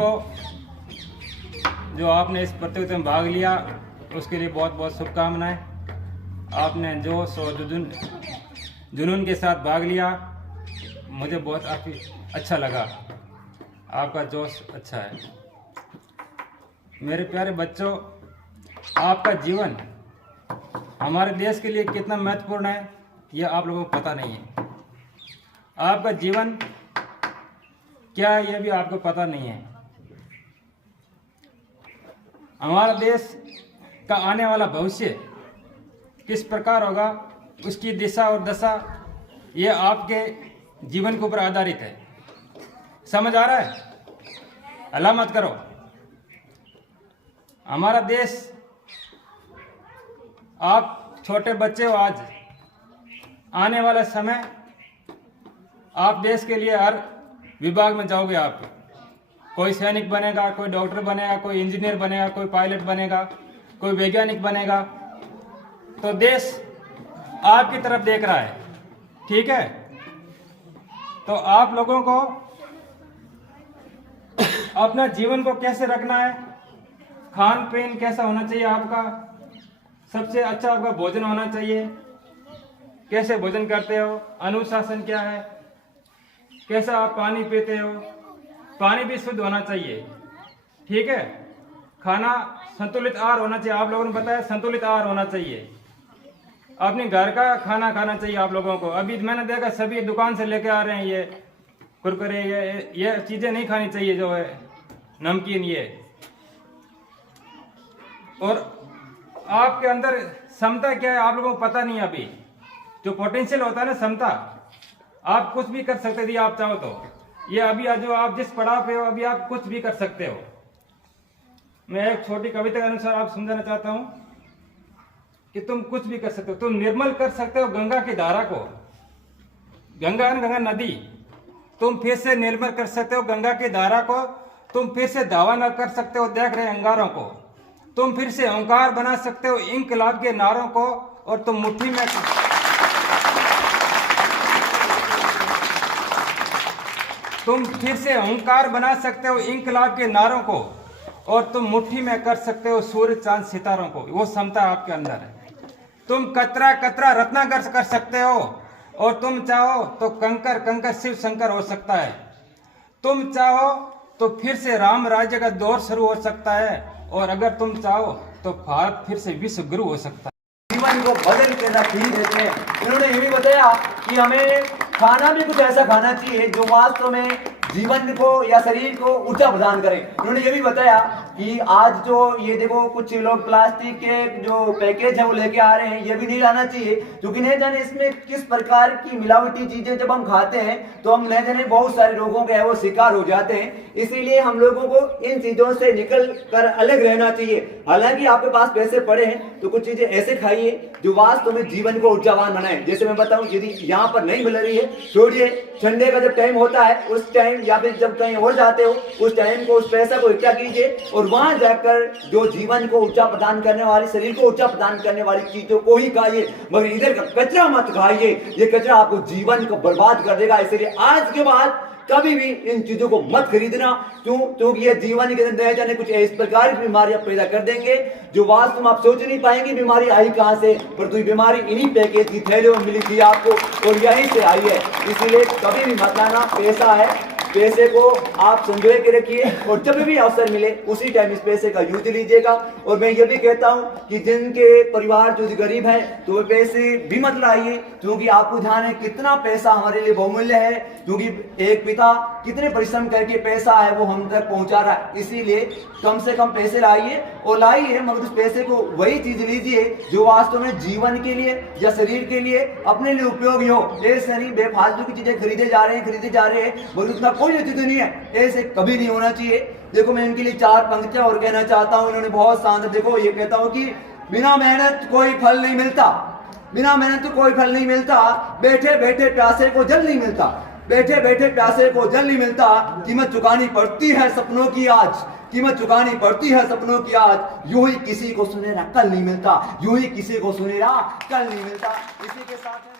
को जो आपने इस प्रतियोगिता में भाग लिया उसके लिए बहुत बहुत शुभकामनाएं। आपने जोश और जुनून के साथ भाग लिया, मुझे बहुत अच्छा लगा। आपका जोश अच्छा है। मेरे प्यारे बच्चों, आपका जीवन हमारे देश के लिए कितना महत्वपूर्ण है यह आप लोगों को पता नहीं है। आपका जीवन क्या है यह भी आपको पता नहीं है। हमारा देश का आने वाला भविष्य किस प्रकार होगा, उसकी दिशा और दशा ये आपके जीवन के ऊपर आधारित है। समझ आ रहा है? हल्ला मत करो। हमारा देश, आप छोटे बच्चे हो, आज आने वाला समय आप देश के लिए हर विभाग में जाओगे। आप कोई सैनिक बनेगा, कोई डॉक्टर बनेगा, कोई इंजीनियर बनेगा, कोई पायलट बनेगा, कोई वैज्ञानिक बनेगा। तो देश आपकी तरफ देख रहा है, ठीक है? तो आप लोगों को अपना जीवन को कैसे रखना है, खान पीन कैसा होना चाहिए आपका, सबसे अच्छा आपका भोजन होना चाहिए, कैसे भोजन करते हो, अनुशासन क्या है, कैसा आप पानी पीते हो, पानी भी शुद्ध होना चाहिए, ठीक है? खाना संतुलित आहार होना चाहिए। आप लोगों ने बताया संतुलित आहार होना चाहिए। अपने घर का खाना खाना चाहिए आप लोगों को। अभी मैंने देखा सभी दुकान से लेके आ रहे हैं ये कुरकुरे, ये चीजें नहीं खानी चाहिए, जो है नमकीन ये। और आपके अंदर क्षमता क्या है आप लोगों को पता नहीं। अभी जो पोटेंशियल होता है ना, क्षमता, आप कुछ भी कर सकते थे आप चाहो तो। ये अभी जो आप जिस पड़ाव पे हो अभी आप कुछ भी कर सकते हो। मैं एक छोटी कविता के अनुसार आप समझाना चाहता हूं कि तुम कुछ भी कर सकते हो। तुम निर्मल कर सकते हो गंगा की धारा को, गंगा नदी। तुम फिर से निर्मल कर सकते हो गंगा की धारा को। तुम फिर से दावा न कर सकते हो देख रहे अंगारों को। तुम फिर से ओंकार बना सकते हो इंकलाब के नारों को। और तुम मुट्ठी में तुम फिर से ओंकार बना सकते हो इंकलाब के नारों को। और तुम मुट्ठी में कर सकते हो सूर्य चांद सितारों को। वो क्षमता आपके अंदर है। तुम कतरा कतरा रत्नाकर कर सकते हो। और तुम चाहो तो कंकर कंकर शिव शंकर हो सकता है। तुम चाहो तो फिर से राम राज्य का दौर शुरू हो सकता है। और अगर तुम चाहो तो भारत फिर से विश्व गुरु हो सकता है। जीवन को बदल के रख ही देते हैं। इन्होंने ये भी बताया कि हमें खाना भी कुछ ऐसा खाना चाहिए जो वास्तव में जीवन को या शरीर को ऊर्जा प्रदान करे। उन्होंने ये भी बताया कि आज जो ये देखो कुछ लोग प्लास्टिक के जो पैकेज है वो लेके आ रहे हैं, ये भी नहीं लाना चाहिए, क्योंकि नहीं जाने इसमें किस प्रकार की मिलावटी चीजें जब हम खाते हैं तो हम नहीं जाने बहुत सारे रोगों के वो शिकार हो जाते हैं। इसीलिए हम लोगों को इन चीजों से निकल कर अलग रहना चाहिए। हालांकि आपके पास पैसे पड़े हैं तो कुछ चीजें ऐसे खाइए जो वास्तव में जीवन को ऊर्जावान बनाए। जैसे मैं बताऊं, यदि यहाँ पर नहीं मिल रही है, छोड़िए, ठंडे का जब टाइम होता है उस टाइम या फिर जब कहीं और जाते हो उस टाइम को उस पैसा को इकट्ठा कीजिए और वहां जाकर जो जीवन को ऊर्जा प्रदान करने वाली, शरीर को ऊर्जा प्रदान करने वाली चीजों को ही खाइए, मगर इधर का कचरा मत खाइए। ये कचरा आपको जीवन को बर्बाद कर देगा। इसलिए आज के बाद कभी भी इन चीजों को मत खरीदना, क्योंकि ये जीवन के अंदर जाने कुछ इस प्रकार की बीमारियां पैदा कर देंगे जो वास्तव में आप सोच नहीं पाएंगे बीमारी आई कहां से, पर ये बीमारी इन्हीं पैकेज की थैलियों में मिली थी आपको और यहीं से आई है। इसलिए कभी भी मत लाना। पैसा है, पैसे को आप संजोए के रखिए और जब भी अवसर मिले उसी टाइम इस पैसे का यूज लीजिएगा। और मैं ये भी कहता हूं कि जिनके परिवार जो गरीब है तो वे पैसे भी मत लाइए, क्योंकि आपको ध्यान है कितना पैसा हमारे लिए बहुमूल्य है, क्योंकि एक पिता कितने परिश्रम करके पैसा है वो हम तक पहुंचा रहा है। इसीलिए कम से कम पैसे लाइए और लाइए, मगर उस पैसे को वही चीज लीजिए जो वास्तव में जीवन के लिए या शरीर के लिए अपने लिए उपयोगी हो। ऐसे नहीं बेफालतू की चीजें खरीदे जा रहे हैं, मगर उसका कोई उचित नहीं है। ऐसे कभी नहीं होना चाहिए। देखो, मैं इनके लिए 4 पंक्तियां और कहना चाहता हूं। इन्होंने बहुत शानदार, देखो ये कहता हूं कि बिना मेहनत कोई फल नहीं मिलता, बिना मेहनत तो कोई फल नहीं मिलता, बैठे बैठे प्यासे को जल नहीं मिलता, बैठे बैठे प्यासे को जल नहीं मिलता, कीमत चुकानी पड़ती है सपनों की आज, कीमत चुकानी पड़ती है सपनों की आज, यूं ही किसी को सुनेरा कल नहीं मिलता, यूं ही किसी को सुनेरा कल नहीं मिलता। इसी के साथ